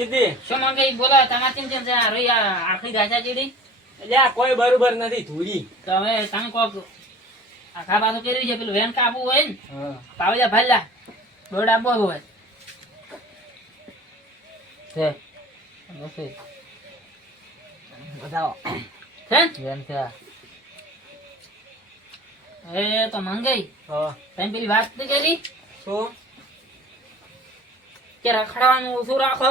રણજીતજી શું માંગે બોલા તમારે કેમ છે આખરી ગાછા ચીડી એટલે આ કોઈ બરોબર નથી ધૂરી. તો હવે તમે કોક આખા પાછું કર્યું છે પેલું વેન કાપવું હોય ને પાવજા ભાલ્યા દોડ આપવો હોય છે નથી બતાવો છે વેન છે એ તો મંગાઈ તમે પેલી વાત નથી કરી શું કે રખડવાનું ઓછું રાખો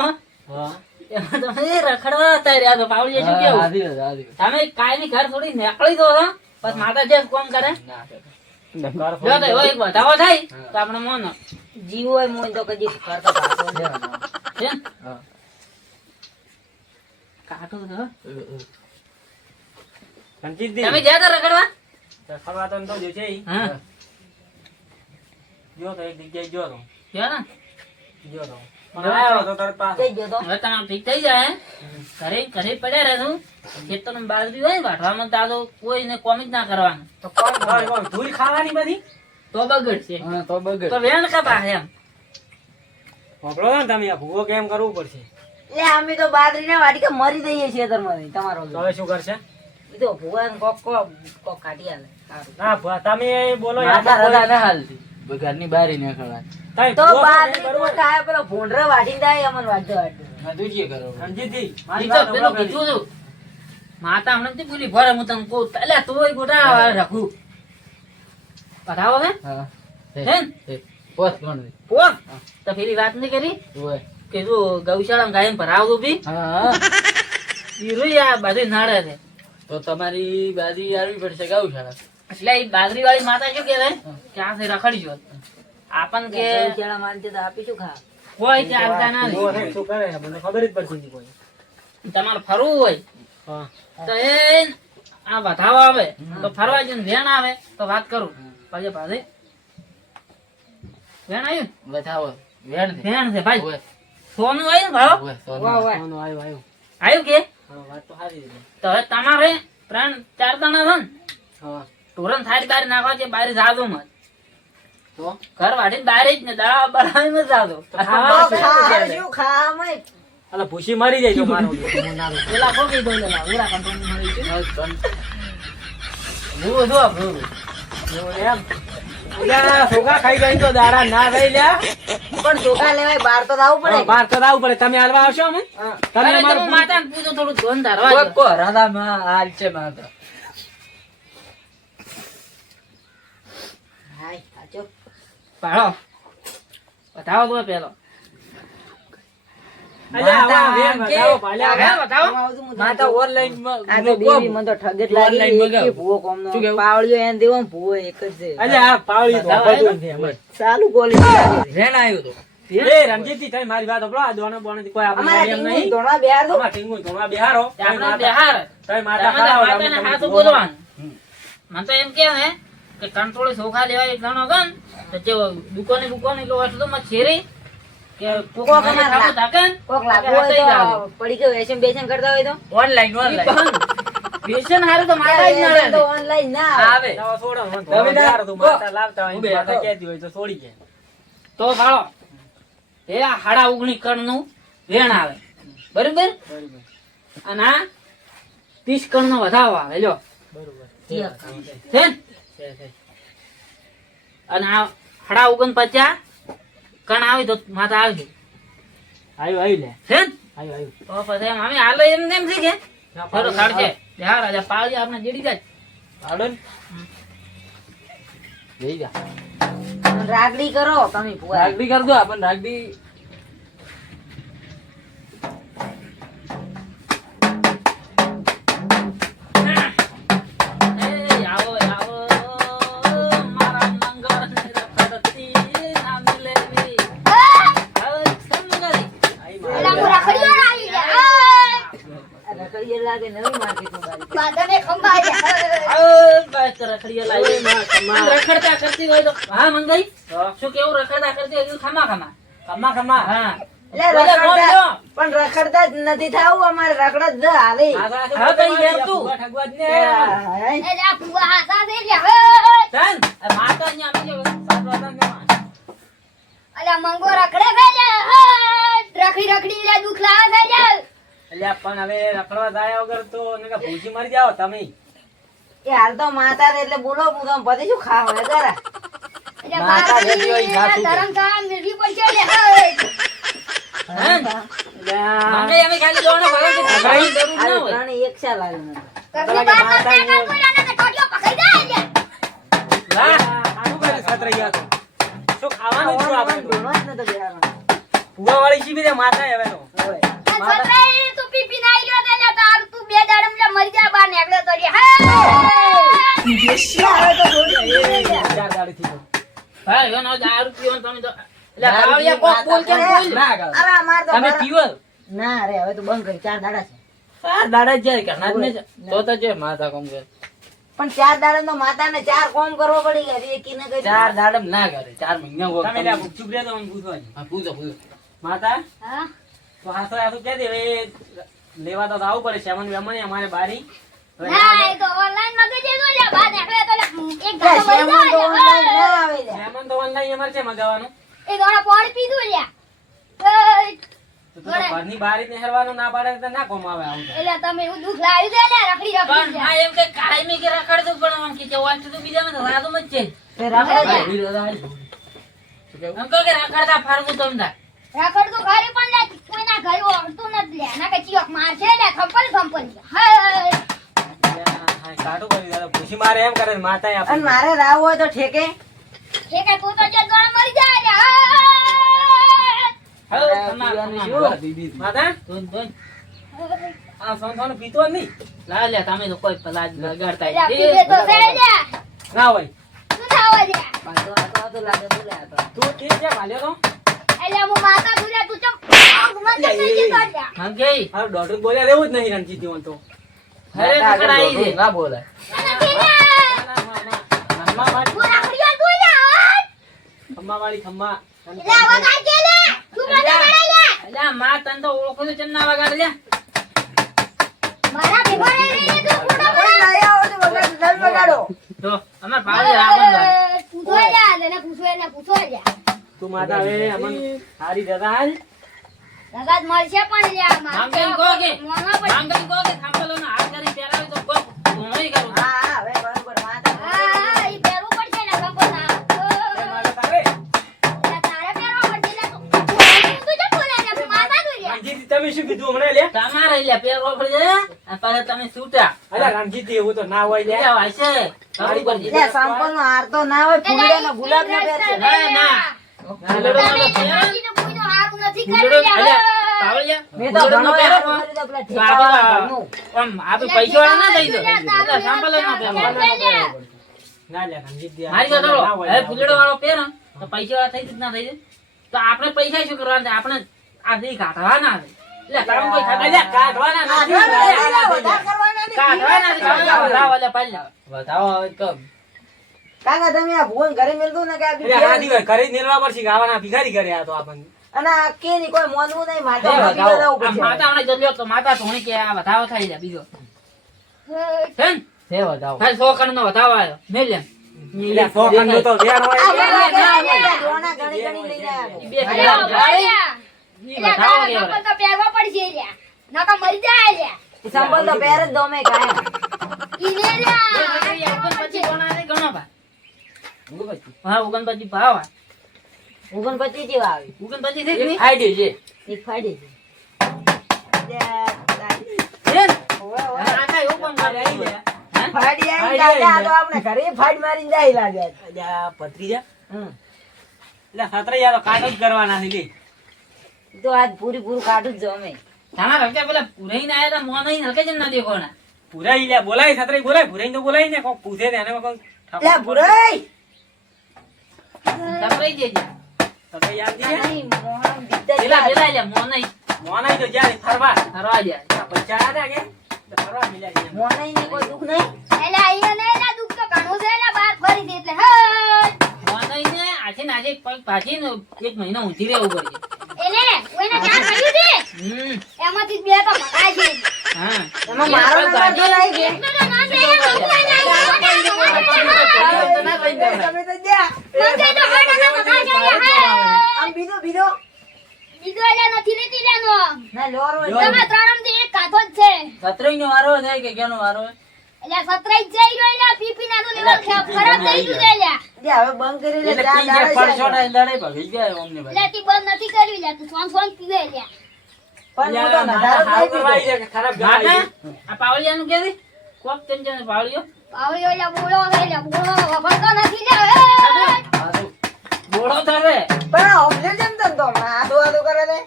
એમાં તમે રખડવા હતા રહ્યા તો પાવડીએ શું કેવું તમે કાયમી ઘર થોડી નીકળી દો છો બસ માતા જે કોમ કરે જો તો હોય બતાવો થાય તો આપણે મોનો જીવ હોય મોન તો કદી કરતો છે કાટો તો રણજીતજી તમે જ્યાં તો રખડવા રખડવા તો નતો જો છે ઈ. હા જો તો એક જગ્યાએ જો તો જ્યાં ને જો તો મને આવ્યો તો તાર પાસે હવે તમારે ઠીક થઈ જાય ઘરે ઘરે પડ્યા રહેશું ખેતર બાજરી હોય ને વાઢવામાં દાદો કોઈને કોમ જ ના કરવાનું તો કોમ ધૂળ ખાવાની બધી તો બગડશે તો વેણ કપા એમ હોપળો ને તમે આ ભૂવો કેમ કરવું પડશે. એ અમે તો બાજરી ના વાટી કે મરી જઈએ ખેતરમાં તમારો તો હવે શું કરશે? તો ભુવન કોક કોક કાઢી આલે ના તમે બોલો ઘરની બહાર નીકળવા તાઈ તો ભૂવો બાજરી બરોબર. તો કાય પેલો ભૂંડરો વાટીને જાય અમન વાટતો રણજીતજી મારી ઈ તો વાત પેલો સાંભળો કીધું છું માતા હમણાં તે બોલી ભરે હું તને કહું એટલે તોય ગોટા રાખું પધાવો હે હે પોસ તો પેલી વાત નહીં કરી કે જો ગૌશાળામાં ગાયન ભરાવતું બી ઈ રોઈ આ બધી નાડે છે તો તમારી બાજી આવી પડશે ગૌશાળા. એટલે ઈ બાજરી વાળી માતા શું કહેવાય કે આ રખડી જો આપણ કે ગૌશાળા માનતે તો આપી શું ખા કોઈ ચાલતા ના ભૂવો થાય શું કરે મને ખબર જ પડતી નથી કોઈ. તમારે ફરવું હોય હા તો એ આ વધાવો આવે તો ફરવા જઈને વેણ આવે તો વાત કરું પાછે પાછે વેણ આવ્યું બતાવો વેણ છે. વેણ છે ભાઈ ઓય, સોનું આવ્યું ભાવ ઓય, સોનું. વાહ વાહ સોનું આવ્યું આવ્યું. આવ્યું કે હા વાત તો સારી છે. તો હવે તમારે 3-4 દાણા છે ને હા ટોરન થાળી બારી નાખવા છે બારી જાદો મત તો ઘર વાટીને બારી જ ને દાડા બનાવી મત જાદો અલા ભૂસી મરી જાય જો મારો હું ના લઉં. પેલા ખોકી દો લેલા ઉરા કંપની મળી છે ભૂવો જો ભૂવો. એવું એમ. અલ્યા સોગા ખાઈ ગઈ તો દાડા ના રહી લ્યા. પણ ચોખા લેવાય બાર તો જાવું પડે બહાર તો આવવું પડે. તમે હાલવા આવશો અમે તમે અરે અમારું તમે માતાને પૂછો થોડું ધોન ધારવા કોઈ દો. કો રાધામાં હાલ છે માતા. હાય સાચો પાડો બતાવો તો પેલો અલ્યા આવા વેણ કે- બતાવો, ભાલ્યા. હવે બતાવો માતા ઓનલાઈન આ તો બેબી મને તો ઠગત લાગી Online એક મગાવો. ભૂવો કોમનો શું કેવું? પાવળિયો એને દેવો ને ભૂવો એક જ છે અલ્યા આ પાવડી તો બતાવો બધું છે અમારે. ચાલુ ક્વોલિટી લાગે છે વેણ આવ્યું તો એ રણજીતજી તમે મારી વાત સાંભળો. આ દોણો બોણોથી કોઈ આપણે અમારા એમ ટીંગુ નહીં. ધોળા બેહાર દો અમારા ટીંગુ ધોણા બેહારો. તમે આપણે માતા- બેહાર તમે માતા તમે ખાઓ, માતાને અમે હાથું તમને બોલવાનું મને તો એમ કે ને કે કંટ્રોલ ચોખા લેવા એક જણો ગન તો જે દુકાને લો એટલો મત છેરી કે કોક અમાર રાખો તાકન કોક લાગો હોય તો પડી ગયો એસએમ બેસન કરતા હોય તો ઓનલાઈન બેસન હારે તો મારા જ નડે તો ઓનલાઈન ના આવે. દવા છોડો, મને તમે ધોણા ના- બેહારો તો માતા લાવતા હોય, હું બે માતા હતો. કહેતી હોય તો છોડી જાય. તો ભાળો એ આ 19.5 કણનું વેણ આવે બરોબર બરોબર અને આ 30 કણનો વધાવો આવે લ્યો બરોબર છે ને? છે. અને આ 49 કણ આવે તો માથા આવજો આવ્યું આવ્યું લે છે ને? આવ્યું આવ્યું. તો પછી એમ અમે હાલો એમ તેમ છે કે ખરો ખાડશે બિહાર રાજા પાળજી આપણે જેડી જાય હાલો ને. લઈ જા. રાગડી કરો તમે રાગડી કર દો આપણને રાગડી. આવો આવો મારા મંગળ રખડતી ના મિલે ની હવે સમગરી રખડીએ લાગે નવી માર્કેટમાં બસ રખડીએ લાગે રખડતા કરતી હોય તો હા મંગાઈ શું કેવું રખડતા કરતી હોય તો ખમા ખમા ખમા ખમા. હા પણ રખડતા જ નથી થાવું અમારે રખડ જ હાલી હા, કઈ યાર તું? ઠગવા જ ને. ચાલ આ માતા અહીંયા આવી જાવ સાતવા મંગો રખડે રખડી રખડી દુખ લાવે પણ હવે રખડવા જાય વગર તો નકર ભૂસી મરી જાઓ તમે. એ હાલ તો માતા રે એટલે બોલો હું તો પછી શું ખાવ હે જરા એટલે માતા જેવી હોય બાપજી, સાસુ. ધરમશાળા મેળવી પડશે એટલે હવે. હે? માંગે અમે ખાલી જોવાનો ભરો કે તમારી જરૂર ના આ હોય. ત્રણ એક સાલ આવ્યું મને. ઘરની બહાર તો ફેંકા બોલ્યા ને ટોટિયો પકડી જાય એટલે. વાહ. આનું કરે સતરૈયા તો. શું ખાવાનું જ છું આપણે તો. ધૂણો જ નતો બેહારવાનો. ફુવાવાળી શી બીજે માથા હવે તો. હવે. આ છોકરાએ તું પી પીને આઈ રહ્યો ને એટલે તાર તું બે દાડમ લે મરી જા બહાર નીકળ્યો તો રે. હવે તો થોડી એ ચાર દાડેથી તો. હા, એનો દારૂ પીવાનો તમે તો એટલે કાવડિયા કોક બોલ કે બોલ. ના કરો. અરે અમાર તો તમે બરા- પીવો ના રે હવે તો બંધ કરી 4 દાડા છે ચાર દાડા જ જાય ઘરના જ ને છે. તો જે માથા કોમ કરે પણ 4 દાડા નો માતા ને 4 કોમ કરવો પડી ગયા એ કીને કરી ચાર દાડા ના કરે 4 મહિના કોક તમે લ્યા ચૂપ રહે તો મને પૂછવા દે. હા, પૂછો પૂછો માતા હા તો હાથો હાથું કહી દે હવે લેવા તો આવવું પડે શ્યામન વેમન અમારે બારી. હવે ના એ તો ઓનલાઈન મગાઈ દેજો લે બહાર નીકળ્યો તો લે એક કે ગાડો મરી શ્યામન તો જાય online ના આવે લ્યા. શ્યામન તો ઓનલાઈન અમારે છે મગાવવાનું. એ દોડા પાણી પીધું લ્યા તો તું તો ઘરની બારી નહેરવાનું ના પાડે તો ના કોમ આવે આવું તો. એટલે તમે એવું દુઃખ લાવી દે લે રખડી પણ રખડી આ એમ કે કાયમી કે રખડતું પણ આમ કે જવાન તો બીજામાં તો રાદુમ જ છે. તે રાખડે હા. વીર દાદા આવી. શું કેવું? એમ કહો કે રખડતા ફરવું તમ તાર. રખડતું ઘરે પણ લે કોઈના ઘરે ઓળતું નથી લે ના કે ચિયોક મારશે લે ખંપલ હા હા, કાઢું કરી દાદા ભૂસી મારે એમ કરે ને માતાએ અને આપી. મારે રાવ હોય તો ઠેકે એ કે તું તો જે દોડા મરી જાય લે હવે અરે, તમાર પીવાની તમાર શું વાત દીધી? માતા ધોન ધોન. આ સોનસોનું પીતો જ નહીં. લા લે તમે તો કોઈ પલાજ લગાડતા એટલે નથી. પીવે તો છે લે ના હોય. શું થાવા દે પાછો આ તો લાગે તો લે આ તો. તું ઠીક છે ભાલ્યો તો. એટલે હું માતા દુર્યા તું ચમ મત થઈ ગઈ તો લે હમ કે હારું દોઢું બોલ્યા રહેવું જ નહીં રણજીત જીવન તો. હરે ના, પકડ આવી છે. ના બોલાય નથી લે ખમ્માવાળી, તું રખડ્યો તું લે ખમ્માવાળી ખમ્મા. એટલે આવા કાજે લે તું મને કરે લે અલ્યા માં તને તો ઓળખું છું ચમ ના વગાડે લ્યા. મારા ભેગો રહી તું કોના કોઈ નહીં આવો તો વગાડ નલ વગાડો તો અમે પાવડી રાખવાનું તાર. પૂછો લે એને પૂછો લે તું માતા હવે અમન હારી જતા હાલ. રગાત મળશે પણ લે માંગણી કહો કે મોંઘા પડશે માંગણી કહો કે થાંભલોનો હાથ કરી પહેરાવે તો કોક ઘણોય કરું. હા હા હવે બરોબર માતા હા ઈ પહેરવું પડશે ને ખબર ના એ માતા તારે. તારે પહેરવા પડશે લે તું જે બોલે ને માતા તું લે રણજીત તમે શું કીધું હમણાં લે? તમારે લ્યા પહેરવો પડશે અને પાછા તમે છૂટા. અલા રણજીત એવું તો ના હોય લે. લ્યા હશે. ખબર પડશે. લે સંપલ નો હાર તો ના હોય ફૂલડા નો ગુલાબ નો પહેર છે ના ના ફૂલડો તમે નો પહેરો. જીને કોઈનું હારું નથી ફૂલડો કરી અલ્યા લે પાવડિયા મેં તો ફૂલડો નો ઘણો પહેરો. હારો કર્યો તો પેલા તો ઠેકાવાળા આપણે ઘરનું. આમ આપણે પૈસા વાળા ના થઈ દો એટલે સાંભળો ના પહેરો. ના લે રણજીત દે. મારી વાત સાંભળો. ના હોય, હવે ના ફૂલડો વાળો પહેરો તો પૈસા વાળા થઈ જ ના થઈ જાય. તો આપણે પૈસા શું કરવાના છે? આપણે આ દઈ કાઢવાના છે. એટલે તારું કોઈ ખાતા અલ્યા કાઢવાના નથી. વધારે કરવાના નહીં. કાઢવાના છે. વધાવો એટલે પાડી લાવો. વધાવો હવે કમ કાકા તમે આ ભુવન ઘરે મેલતું ને કે આ બી એટલે આ ફેર- દિવસ ઘરે જ નીરવા પડશે કે આવાના ભિખારી કરે આ તો આપણને. અને આ કે ની કોઈ મોનવું નહીં માટે એ બીજા વધાવો. લાવવું આ પડશે. માતા હમણાં જલ્યો તો માતા ધોણી કે આ વધાવો થઈ જાય બીજો. છે ને? છે વધાવો ખાલી 100 કણનો વધાવો આવ્યો. મેલ લે. એટલે સો ખંડનું તો વેણ હોય. આ ના, ના, બધા ધોરણા ઘણી ઘણી લઈને આવ્યા. ઈ બે જણા જાય. ઈ વધાવો કહેવાય. તો પહેરવા પડશે લે નકા મરી જાય લે ઈ સંભળ તો પહેર જ દો મેં કાયમ. ઈને એ નકરી લે 29 કોણા ને ગણો ભા. હું પછી હા 29 ભાવ આ. 29 જેવા આવી 29 છે કે નહીં? આઈડી છે એક ફાડી છે. છે ને? ઓવે, ઓવે. આ કાંઈ એવું પણ કરે નહીં લે. હે? ફાડી આવી ફાડી દાદા, આ તો આવી આપણે ઘરે ફાડ મારીને જાય લાગે. અલ્યા ભત્રીજા. હમ. એટલે સતરૈયા તો કાઢ જ કરવાના છે લે. ઈ તો આજ પૂરી પૂરું કાઢું જ જો અમે. તમારા હપ્તા પેલા પુરાઈને આયા તા મોં નહીં હલકે જેમ ના દેખોના. પુરાઈ લે બોલાય સતરાઈ બોલાય ભુરાઈ તો બોલાય ને કોક પૂછે ને એને કોક લે ભુરાઈ તપરાઈ દેજે. સતરાઈ યાદ દીજે. નહીં, મોહન બીજા પેલા જ પેલા લે મોં નહીં મોનાઈ તો જાય ફરવા. હરવા દે. આ પૈસા આયા તા કે તો ફરવા મિલ્યા છે એમ. મોહનઈ ને કોઈ દુઃખ નહીં. એલા અહીંયા ને એલા દુઃખ તો ઘણું છે એલા બાર ફરી દે એટલે હા મોં નહીં ને આજે ને આજે પગ ભાજીને 1 મહિનો ઊંધી રહેવું પડશે. એને કોઈને ચા કર્યું છે એમાંથી બે તો ભગાય છે હા એમાં મારો પગ નંબર ભાજી- તો નહીં કે. એકનો તો ના છે એમ ભગવાન તમે તો જ્યાં. મંદિર તો કોઈ ના ભગાય છે હા આમ બીજો બીજો બીજો એલા નથી લેતી લેનો ના લોરો લોરો. તમે ત્રણમ થી એક કાઢો જ છે સતરંગનો વારો છે કે કેનો વારો છે? એટલે સતરાઈ જઈ રહ્યો એટલે પીપી નાનું લેવલ ખરાબ થઈ ગયું છે લ્યા લે હવે બંધ કરી લે એટલે ચા પી દાડે ગયા છે. પરસોડા લડાઈ ભાગી ગયા અમને ભાઈ. એટલે તી બંધ નથી કર્યું લ્યા તું સોન પીવે લ્યા પણ હું તો માતા નધારો હાવ નહીં કરવા પીતો. આવી જાય કે ખરાબ માતા ગણાય. આ પાવળિયાનું કે છે કોક ચંચન પાવળિયો પાવળીઓ લ્યા બોલો છે લ્યા બોલો વગર તો નથી લ્યા હારું. બોળો થશે પણ આ ઓમલે જેમ તને તો હમણાં આદુ આદુ કરે ને.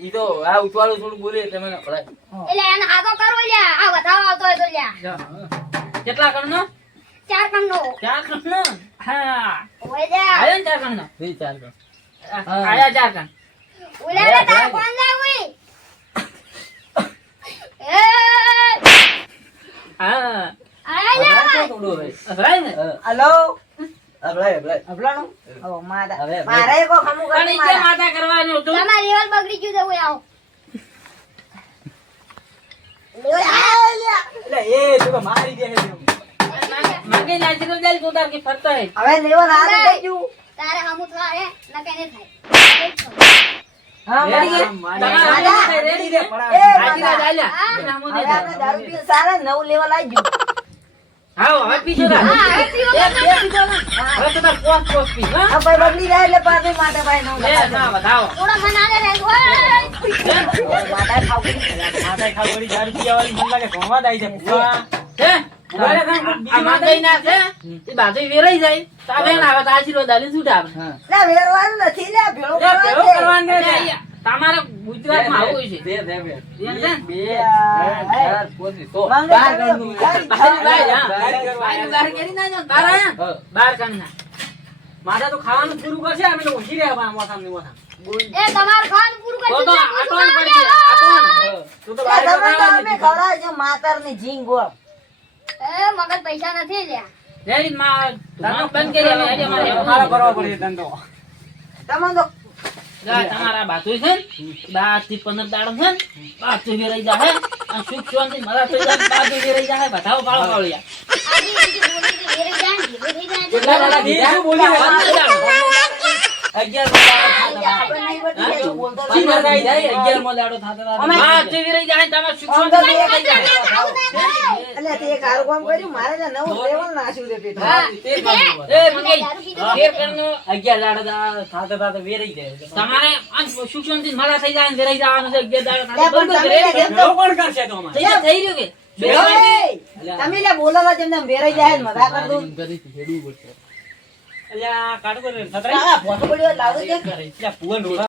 ઈ તો આ ઉતવાળું થોડું બોલે એટલે મને ભળાય. એટલે એને આગો કરવો લ્યા આ વધારો આવતો હોય તો લ્યા જો. કેટલા કણનો 4 કણનો 4 કણનો હા ઓય લ્યા આયો ને 4 કણનો ઈ ચાલ કર. આયા 4 કણ ઓલા રે તાર કોણ જાય ઓય એ હા આયા લ્યા થોડું ભાઈ. અભરાય ને હલો અભળાય અભળાય. અભલાણું ઓ માતા હવે, હવે. મારે કોઈ ખમું પણ કરી ઈ કે મારા. માતા કરવાનું હતું તમાર લેવલ બગડી ગયું છે ઓય આવો એટલે એ તું તો મારી દે છે. માંગે નાચી જાય તો તાર કે ફરતા હે હવે લેવલ હારે થઈ ગયું. તારે હમુ થાય નકે ને થાય હા મળી ગઈ. તમારા રેડી દે એ હાજી માતા. રાજા હા. આલ્યા નામો હવે દે આપણે દારૂ પીએ સારા નવું લેવલ આવી ગયું. હા હવે પીજો રા હા હવે પીવો બે પીજો ને હવે તો તાર પોસ પી હા આ ભાઈ બગડી જાય એટલે પાછું માતા ભાઈ નવું લે લગાડે. ના વધાવો થોડો મનાને રહે ઓય માતા ખાવ કરી. માથાએ ખાવ વળી દારૂ પીવાવાળી મને લાગે ભણવા જ આવી છે. ભૂવા. હે ઉભા રહે કાં? આ માંગઈ ના છે એ બાજુ વેરાઈ જાય તાવે ના આવે તો આશીર્વાદ આલી છૂટ આવે હા. લે વેરવાનું નથી લે ભેળો લે, ભેળો કરવાનો છે. કરવાનો એટલે છે. અહીંયા તમારા ગુજરાતમાં આવું છે બે, બે, બે. એમ છે? બે, ત્રણ, ચાર, પાંચ, સો. માંગે બાર તમે ગણનું. ભિખારી બાર, થાવ. બાર, હા. બાર કરવા બાર બાર કરી ના જાઓ, બાર આયા? હા. બાર કણના. માથા તો ખાવાનું પૂરું કરશે અમે તો ઊંઘી રહ્યા પણ મોસામની મોસામ. એ તમાર ખાવાનું પૂરું તો કરી તો આટવાનું પડી છે, આટવાનું. તું તો લે, બારે તમે તો કરવા અમે ખવડાવજો માતરની જીંગ ગોળ. એ મગજ પૈસા નથી લ્યા રેડી માં બંધ કરી હવે હેડે મારે મારો હેડવું કરવો પડશે ધંધો. તમે તો જા, તમારા બાજુ છે ને 12 થી 15 દાડો છે ને બાજુ વેરાઈ જાહે અને સુખ શાંતિ મજા થઈ જાય બાજુ વેરાઈ જાહે બધાઓ પાળો પાળ્યા આજી બીજી બોલી કે ઘેરે જાય ઘેરે થઈ જાય કેટલા દાડા દીધા? શું બોલી રહ્યા? 15 દાડો. 11 મો દાડો થતા આપણે નહીં બધી હા? એવું બોલતો છી નથી. મરાઈ જાય, 11 મો દાડો થતા થતા. અમે- બાજુ વેરાઈ જાહે તમે સુખ આમ શાંતિ તો થઈ જાય એટલે તે એક હારું કામ કર્યું મારે ને નવું લેવલ નાખ્યું છે પેટમાં. હા, તે જ બાજુ પર. એ મંગાઈ ઘેર કરનો 11 દાડા થતા થતા વેરાઈ જાય. તમારે આ સુખ શાંતિ મજા થઈ જાય ને વેરાઈ જવાનું છે 11 દાડો લે, થતા પણ બરોબર તમે છે? જેમ તો- ભેળો કોણ કરશે તો અમારે? થઈ જાય, થઈ રહ્યું કે એ, તમે લે બોલાવા જેમ તેમ વેરાઈ જાય ને મજા કર દઉં. ઘરેથી હેડવું પડશે. અલ્યા, કાઢો તો રે, સતરાઈ. આ ભોંસો પડ્યો એટલે લાવું છે. અલ્યા, ભૂવા ડોહા.